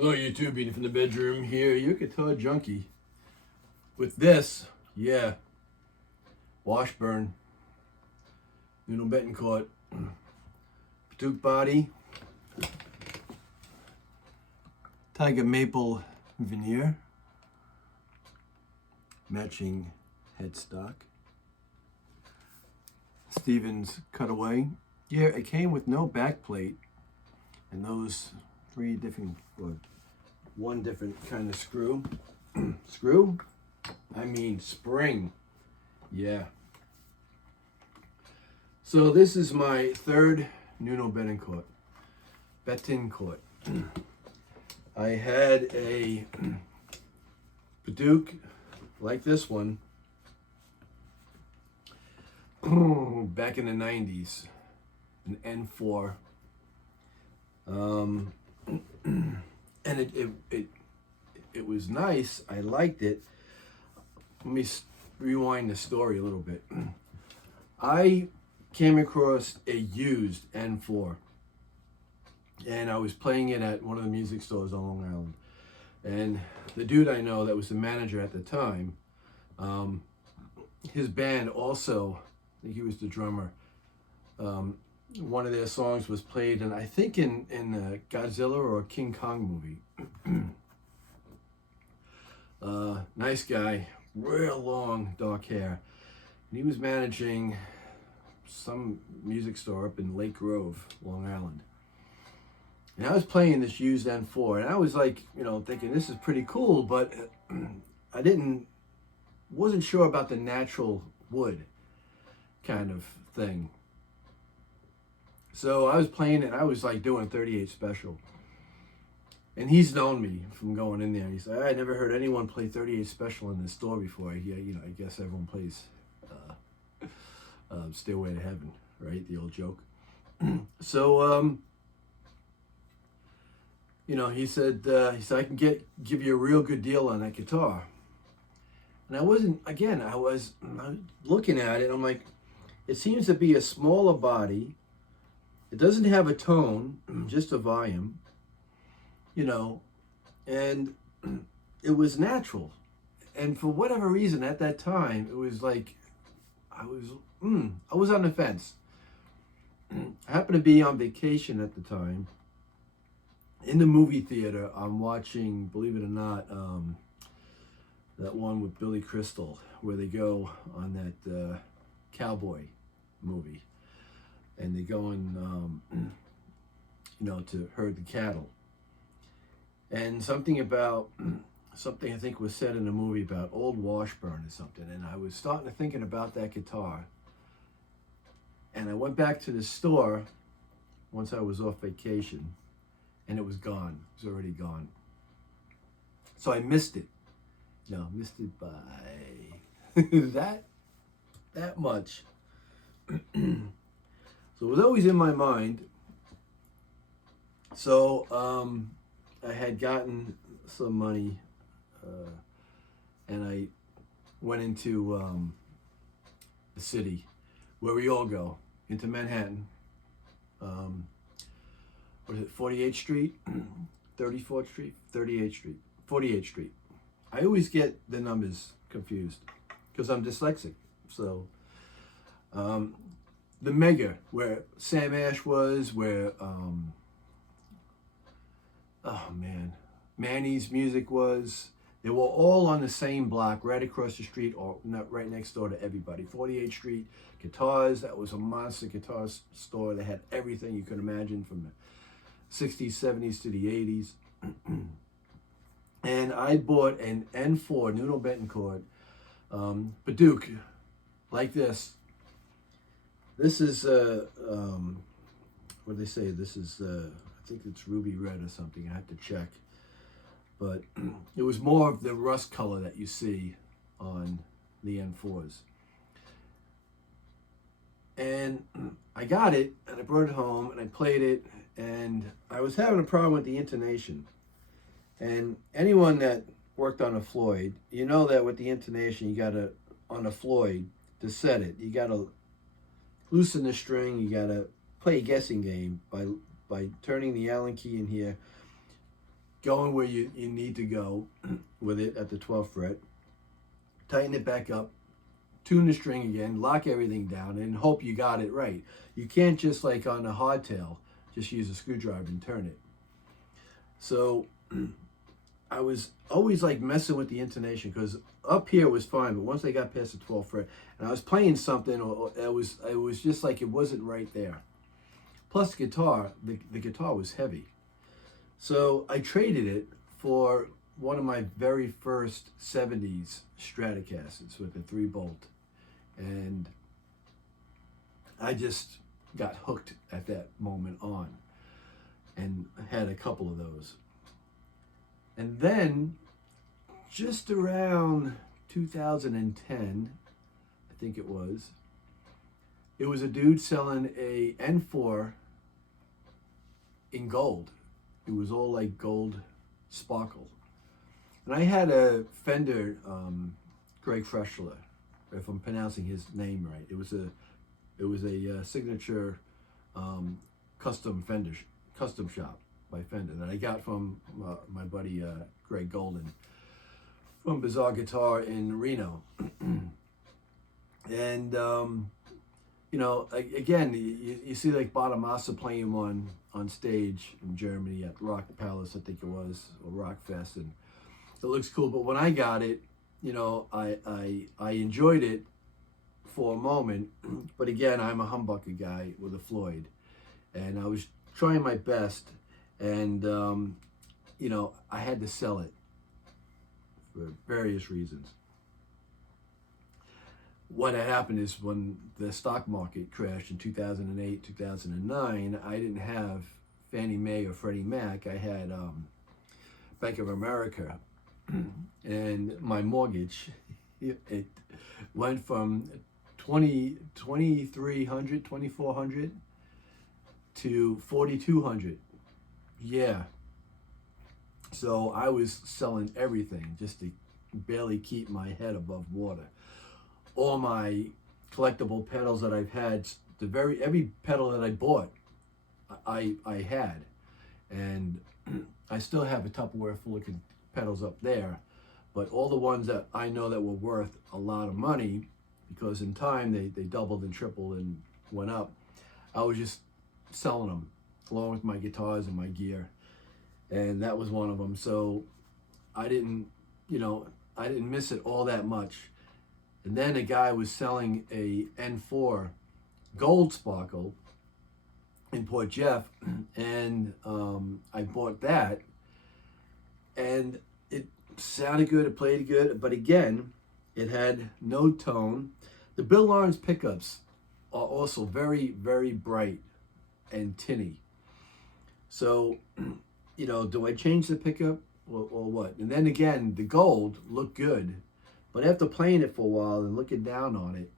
Hello YouTube, beating from the bedroom here, your guitar junkie. With this, yeah, Washburn, Nuno Guitar, Duke body, tiger maple veneer, matching headstock, Stevens cutaway. Yeah, it came with no backplate and those three different, or one different kind of screw. Screw? I mean spring. Yeah. So this is my third Nuno Betancourt. I had a Duke like this one back in the 90s, an N4. And it was nice. I liked it. Let me rewind the story a little bit. I came across a used N4, and I was playing it at one of the music stores on Long Island. And the dude I know that was the manager at the time, his band also, I think he was the drummer. One of their songs was played, and I think in the Godzilla or King Kong movie. Nice guy, real long dark hair, and he was managing some music store up in Lake Grove, Long Island. And I was playing this used N4, and I was like, thinking this is pretty cool, but I wasn't sure about the natural wood kind of thing. So I was playing it, I was like doing 38 special. And he's known me from going in there. He said, I never heard anyone play 38 special in this store before. Yeah, I guess everyone plays Stairway to Heaven, right? The old joke. So, he said, I can give you a real good deal on that guitar. And I was looking at it, I'm like, it seems to be a smaller body. It doesn't have a tone, just a volume, and it was natural. And for whatever reason at that time, it was like, I was on the fence. I happened to be on vacation at the time. In the movie theater, I'm watching, believe it or not, that one with Billy Crystal, where they go on that cowboy movie. And they go in, to herd the cattle. And something I think was said in the movie about old Washburn or something. And I was starting to thinking about that guitar. And I went back to the store once I was off vacation, and it was gone. It was already gone. So I missed it. Missed it by that much. So it was always in my mind. So I had gotten some money, and I went into the city where we all go, into Manhattan. What is it, 48th Street, 34th Street, 38th Street, 48th Street. I always get the numbers confused because I'm dyslexic. So the Mega, where Sam Ash was, where Manny's Music was, they were all on the same block, right across the street, or not right next door to everybody. 48th Street Guitars, that was a monster guitar store. They had everything you could imagine from the 60s, 70s to the 80s. And I bought an N4 Nuno Betancourt Duke, like this. This is, what do they say? This is, I think it's ruby red or something. I have to check. But it was more of the rust color that you see on the N4s. And I got it, and I brought it home, and I played it, and I was having a problem with the intonation. And anyone that worked on a Floyd, you know that with the intonation, you gotta, on a Floyd, to set it, you gotta loosen the string, you gotta play a guessing game by turning the Allen key in here, going where you need to go with it at the 12th fret, tighten it back up, tune the string again, lock everything down, and hope you got it right. You can't just like on a hardtail, just use a screwdriver and turn it. So I was always like messing with the intonation because up here was fine, but once I got past the 12th fret and I was playing something, or it was just like it wasn't right there. Plus the guitar was heavy. So I traded it for one of my very first 70s Stratocasters with a 3-bolt. And I just got hooked at that moment on and had a couple of those. And then just around 2010, I think it was a dude selling a N4 in gold. It was all like gold sparkle. And I had a Fender, Greg Freschler, if I'm pronouncing his name right. It was a signature custom shop by Fender that I got from my buddy Greg Golden from Bizarre Guitar in Reno. And you know, again, you see like Badamasa playing one on stage in Germany at Rock Palace, I think it was, or Rock Fest, and it looks cool. But when I got it, you know, I enjoyed it for a moment. But again, I'm a humbucker guy with a Floyd, and I was trying my best, and you know, I had to sell it for various reasons. What had happened is when the stock market crashed in 2008, 2009, I didn't have Fannie Mae or Freddie Mac. I had Bank of America. And my mortgage, it went from $2,400 to $4,200. Yeah. So I was selling everything just to barely keep my head above water. All my collectible pedals that I've had, every pedal that I bought, I had, and I still have a Tupperware full of pedals up there, but all the ones that I know that were worth a lot of money, because in time they doubled and tripled and went up, I was just selling them along with my guitars and my gear, and that was one of them. So I didn't miss it all that much. And then a guy was selling a N4 gold sparkle in Port Jeff, and I bought that, and it sounded good, it played good, but again, it had no tone. The Bill Lawrence pickups are also very, very bright and tinny. So, you know, do I change the pickup or what? And then again, the gold looked good. But after playing it for a while and looking down on it,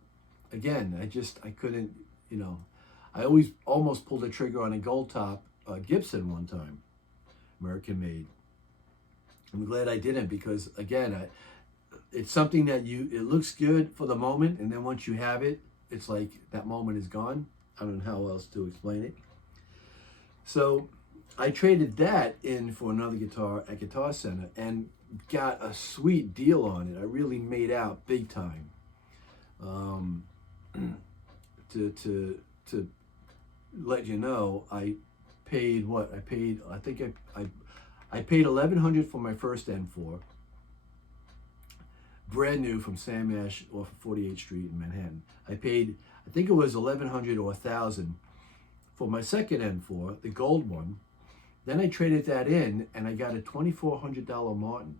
again, I couldn't, you know, I always almost pulled the trigger on a gold top Gibson one time, American made. I'm glad I didn't, because again, it's something that it looks good for the moment, and then once you have it, it's like that moment is gone. I don't know how else to explain it. So I traded that in for another guitar at Guitar Center and got a sweet deal on it. I really made out big time. To let you know, I paid what? I paid $1,100 for my first N4, brand new from Sam Ash off of 48th Street in Manhattan. I paid, I think it was $1,100 or $1,000 for my second N4, the gold one. Then I traded that in, and I got a $2,400 Martin,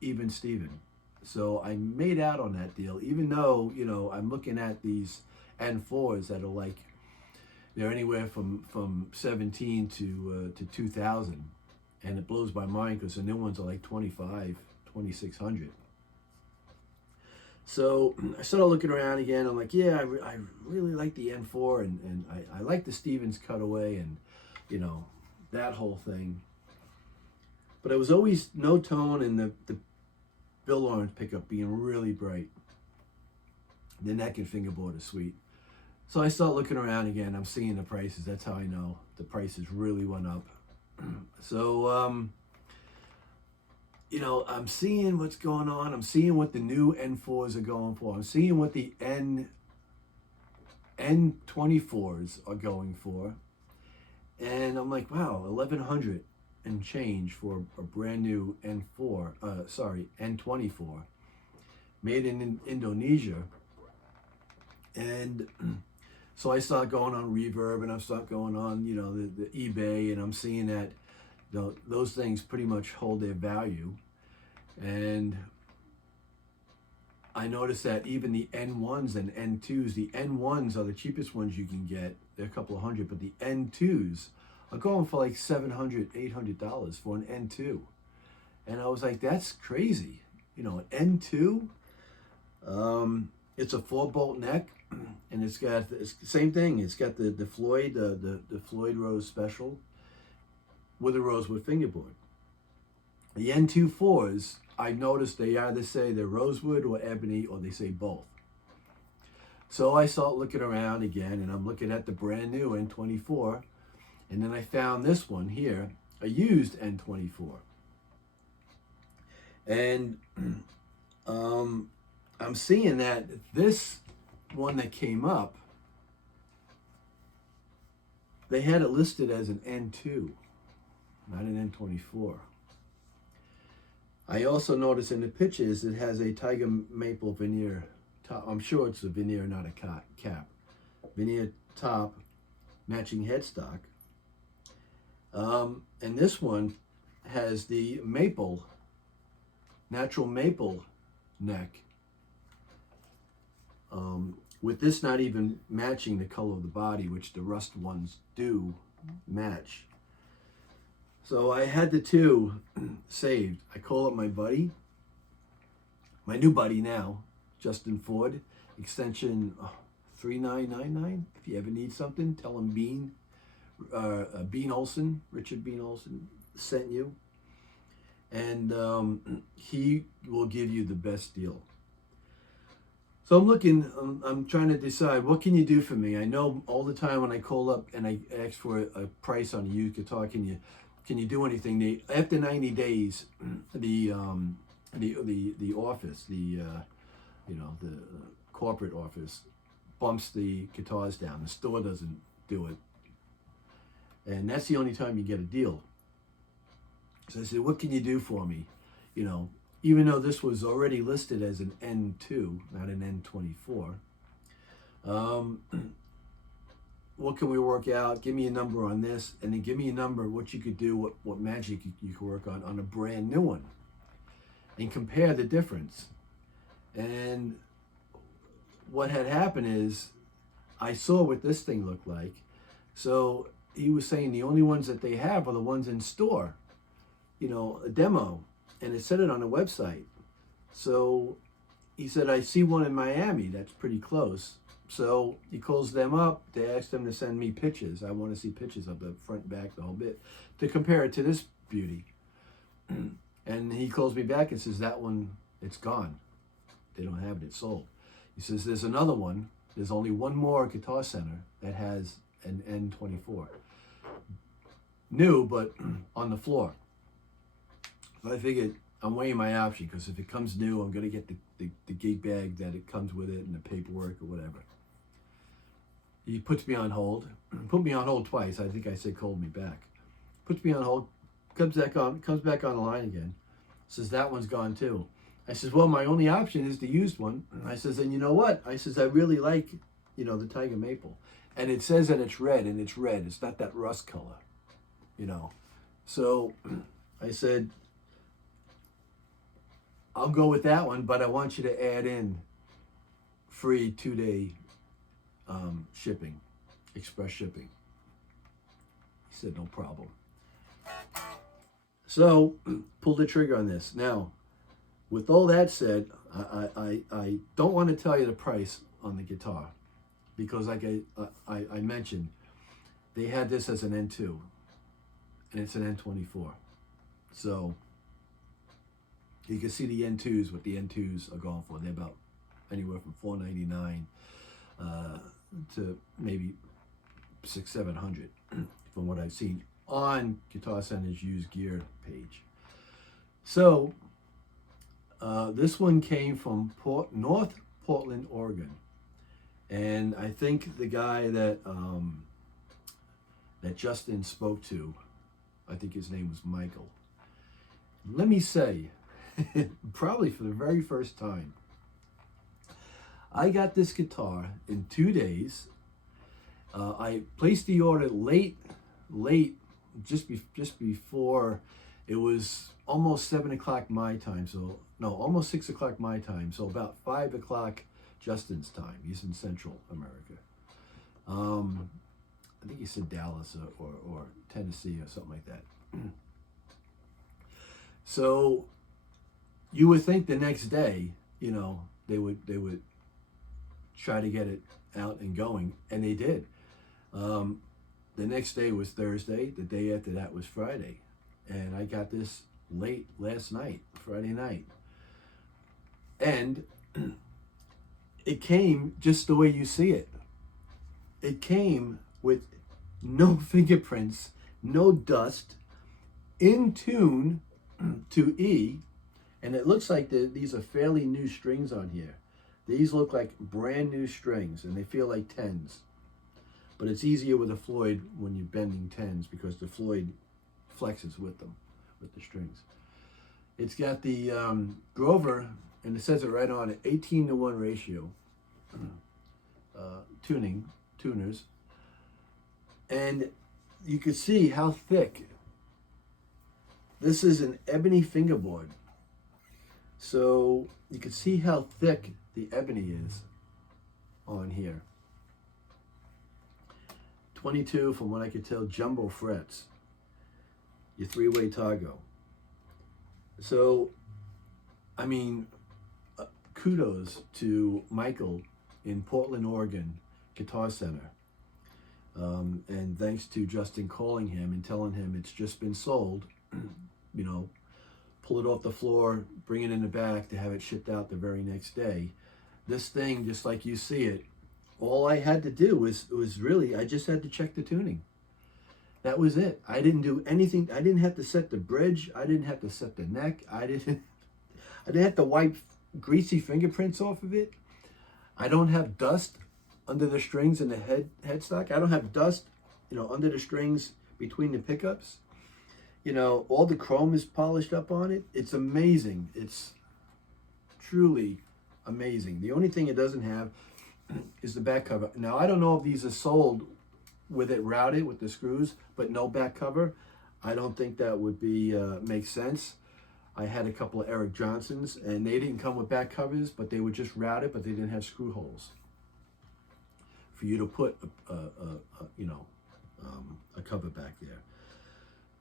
even Steven. So I made out on that deal, even though, you know, I'm looking at these N4s that are like, they're anywhere from 17 to 2,000, and it blows my mind because the new ones are like 2,600. So I started looking around again. I'm like, yeah, I really like the N4, and I like the Stevens cutaway, and you know, that whole thing. But it was always no tone, and the Bill Lawrence pickup being really bright. The neck and fingerboard is sweet. So I start looking around again. I'm seeing the prices. That's how I know the prices really went up. So, I'm seeing what's going on. I'm seeing what the new N4s are going for. I'm seeing what the N24s are going for. And I'm like, wow, 1100 and change for a brand new N24, made in Indonesia. And so I start going on Reverb, and I start going on, the eBay, and I'm seeing that, those things pretty much hold their value. And I noticed that even the N1s and N2s, the N1s are the cheapest ones you can get. They're a couple of hundred, but the N2s are going for like $700, $800 for an N2. And I was like, that's crazy. An N2, it's a 4-bolt neck, and it's got the same thing. It's got the Floyd, the Floyd Rose Special with a rosewood fingerboard. The N24s, I noticed they either say they're rosewood or ebony, or they say both. So I start looking around again, and I'm looking at the brand new N24, and then I found this one here, a used N24. And I'm seeing that this one that came up, they had it listed as an N2, not an N24. I also noticed in the pictures it has a tiger maple veneer top. I'm sure it's a veneer, not a cap. Veneer top, matching headstock. And this one has the maple, natural maple neck. With this not even matching the color of the body, which the rust ones do match. So I had the two saved. I call up my buddy, my new buddy now, Justin Ford, extension 3999. If you ever need something, tell him Bean Olson, Richard Bean Olson sent you. And he will give you the best deal. So I'm trying to decide, what can you do for me? I know all the time when I call up and I ask for a price on a used guitar, can you do anything? After 90 days, the office, the corporate office bumps the guitars down. The store doesn't do it. And that's the only time you get a deal. So I said, what can you do for me? Even though this was already listed as an N2, not an N24, what can we work out? Give me a number on this, and then give me a number what you could do, what magic you could work on a brand new one, and compare the difference. And what had happened is, I saw what this thing looked like. So he was saying the only ones that they have are the ones in store, a demo. And it said it on the website. So he said, I see one in Miami that's pretty close. So he calls them up. They asked them to send me pictures. I want to see pictures of the front, back, the whole bit, to compare it to this beauty. And he calls me back and says, that one, it's gone. They don't have it, it's sold. He says, there's another one. There's only one more Guitar Center that has an N24. New, but on the floor. I figured I'm weighing my option, because if it comes new, I'm going to get the gig bag that it comes with it and the paperwork or whatever. He puts me on hold. Put me on hold twice. I think I said called me back. Puts me on hold. Comes back on the line again. Says that one's gone too. I says, well, my only option is the used one. I says, and you know what? I says, I really like, the Tiger Maple. And it says that it's red, and it's red. It's not that rust color, So I said, I'll go with that one, but I want you to add in free 2-day shipping, express shipping. He said, no problem. So, pulled the trigger on this. Now, with all that said, I don't want to tell you the price on the guitar, because like I mentioned, they had this as an N2, and it's an N24. So, you can see the N2s, what the N2s are going for. They're about anywhere from $499 to maybe $600-700 from what I've seen on Guitar Center's used gear page. So this one came from North Portland, Oregon, and I think the guy that that Justin spoke to, I think his name was Michael. Let me say, probably for the very first time, I got this guitar in 2 days. I placed the order late, just before. It was almost 7 o'clock my time, so no, almost 6 o'clock my time, so about 5 o'clock Justin's time. He's in Central America. I think he said Dallas or Tennessee or something like that. So you would think the next day, you know, they would try to get it out and going, and they did. The next day was Thursday. The day after that was Friday. And I got this late last night, Friday night. And it came just the way you see it. It came with no fingerprints, no dust, in tune to E. And it looks like these are fairly new strings on here. These look like brand new strings, and they feel like 10s. But it's easier with a Floyd when you're bending 10s because the Floyd flexes with them, with the strings. It's got the Grover, and it says it right on it, 18-to-1 ratio tuners. And you can see how thick. This is an ebony fingerboard. So you can see how thick the ebony is on here. 22, from what I could tell, jumbo frets. Your 3-way Targo. So, I mean, kudos to Michael in Portland, Oregon, Guitar Center. And thanks to Justin calling him and telling him it's just been sold, you know, pull it off the floor, bring it in the back to have it shipped out the very next day. This thing, just like you see it, all I had to do was really, I just had to check the tuning. That was it. I didn't do anything. I didn't have to set the bridge. I didn't have to set the neck. I didn't have to wipe greasy fingerprints off of it. I don't have dust under the strings and the headstock. I don't have dust, you know, under the strings between the pickups. You know, all the chrome is polished up on it. It's amazing. It's truly amazing. The only thing it doesn't have is the back cover. Now, I don't know if these are sold with it routed with the screws, but no back cover. I don't think that would be make sense. I had a couple of Eric Johnsons, and they didn't come with back covers, but they were just routed, but they didn't have screw holes for you to put a cover back there.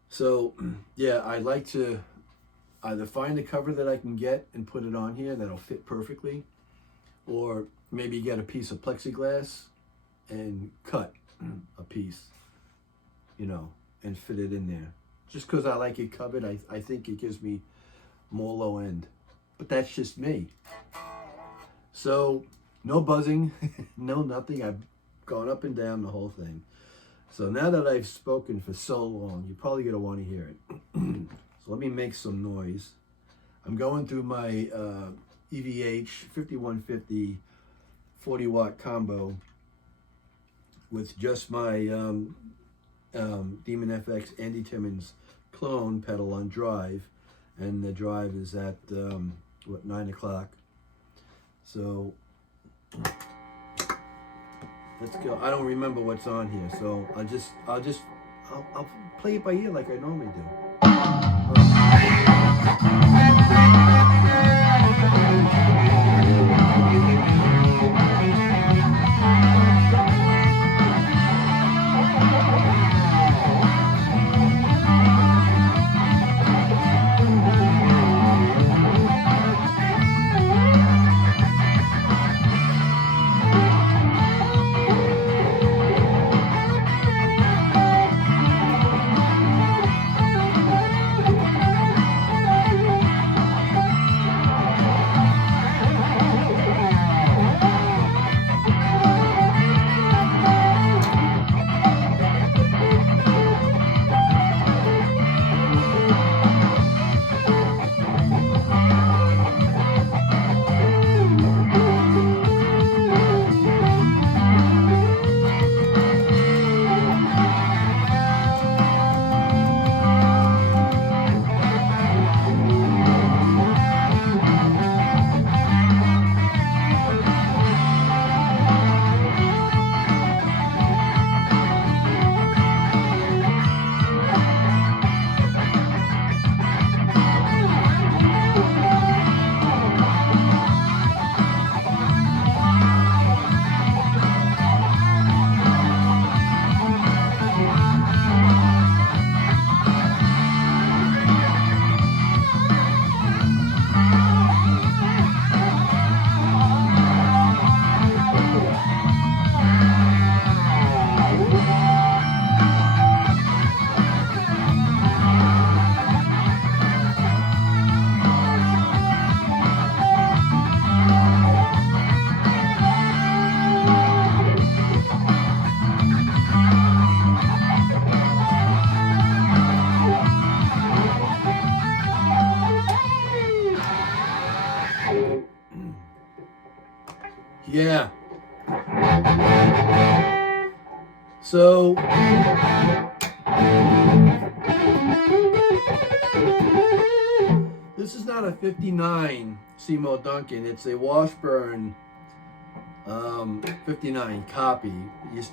So yeah, I'd like to either find a cover that I can get and put it on here that'll fit perfectly, or maybe get a piece of plexiglass and cut a piece, you know, and fit it in there. Just because I like it covered, I think it gives me more low end. But that's just me. So, no buzzing, no nothing. I've gone up and down the whole thing. So now that I've spoken for so long, you're probably going to want to hear it. So let me make some noise. I'm going through my EVH 5150 40-watt combo with just my Demon FX Andy Timmons clone pedal on drive, and the drive is at 9 o'clock. So let's go. I don't remember what's on here, so I'll play it by ear like I normally do. Yeah. So this is not a 59 Seymour Duncan. It's a Washburn 59 copy. You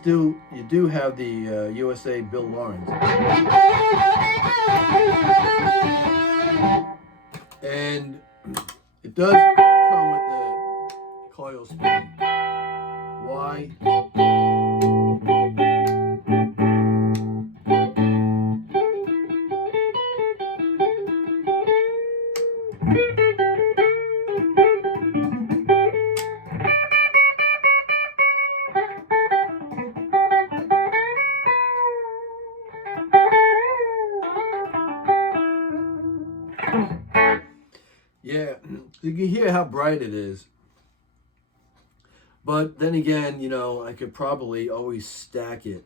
do have the USA Bill Lawrence, and it does come with the coil spinning. Why? Yeah, you can hear how bright it is. But then again, you know, I could probably always stack it.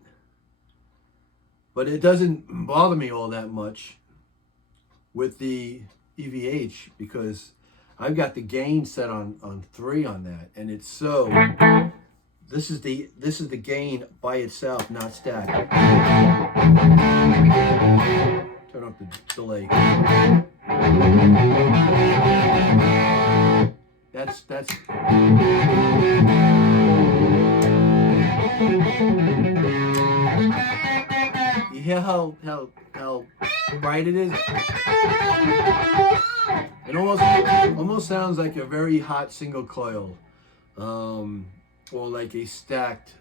But it doesn't bother me all that much with the EVH because I've got the gain set on 3 on that, and it's so. This is the gain by itself, not stacked. Turn up the delay. That's. You hear how bright it is? It almost sounds like a very hot single coil, or like a stacked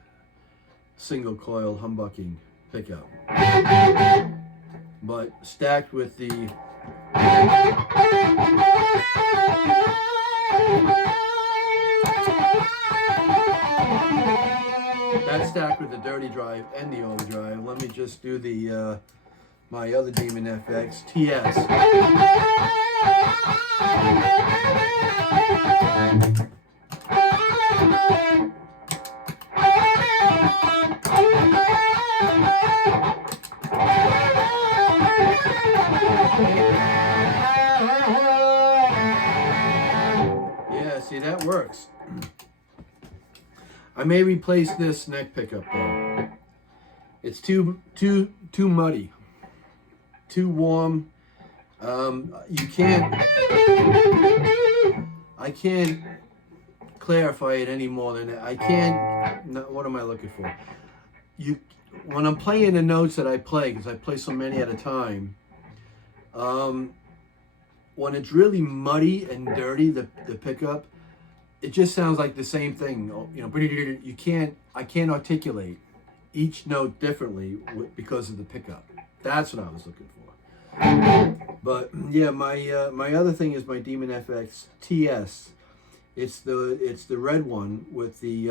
single coil humbucking pickup, but stacked with the that's stacked with the dirty drive and the overdrive. Let me just do the my other Demon FX TS. Yeah, see, that works. I may replace this neck pickup though. It's too muddy, too warm. I can't clarify it any more than that. I can't. What am I looking for? When I'm playing the notes that I play, because I play so many at a time. When it's really muddy and dirty, the pickup, it just sounds like the same thing. You know, I can't articulate each note differently because of the pickup. That's what I was looking for. But yeah, my other thing is my Demon FX TS. It's the red one with the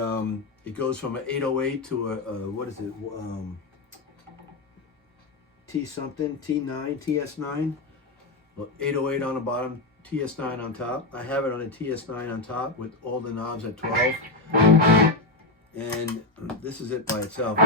it goes from an 808 to a what is it? T something, T9, TS9. Well, 808 on the bottom, TS9 on top. I have it on a TS9 on top with all the knobs at 12. And this is it by itself.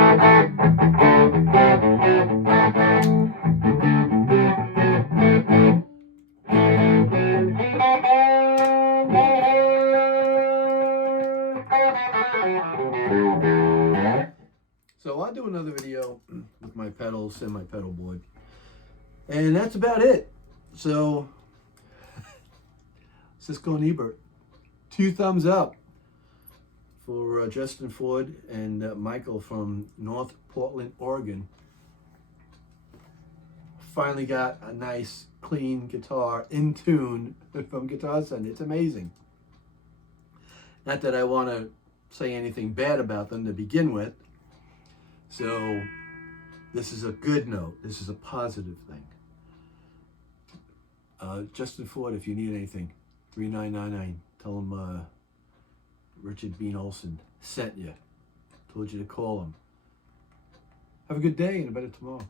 So I'll do another video with my pedals and my pedal board. And that's about it. So, Cisco and Ebert, 2 thumbs up for Justin Ford and Michael from North Portland, Oregon. Finally got a nice, clean guitar in tune from Guitar Center. It's amazing. Not that I want to say anything bad about them to begin with. So, this is a good note. This is a positive thing. Justin Ford, if you need anything, 3999. Tell him Richard Bean Olson sent you. Told you to call him. Have a good day and a better tomorrow.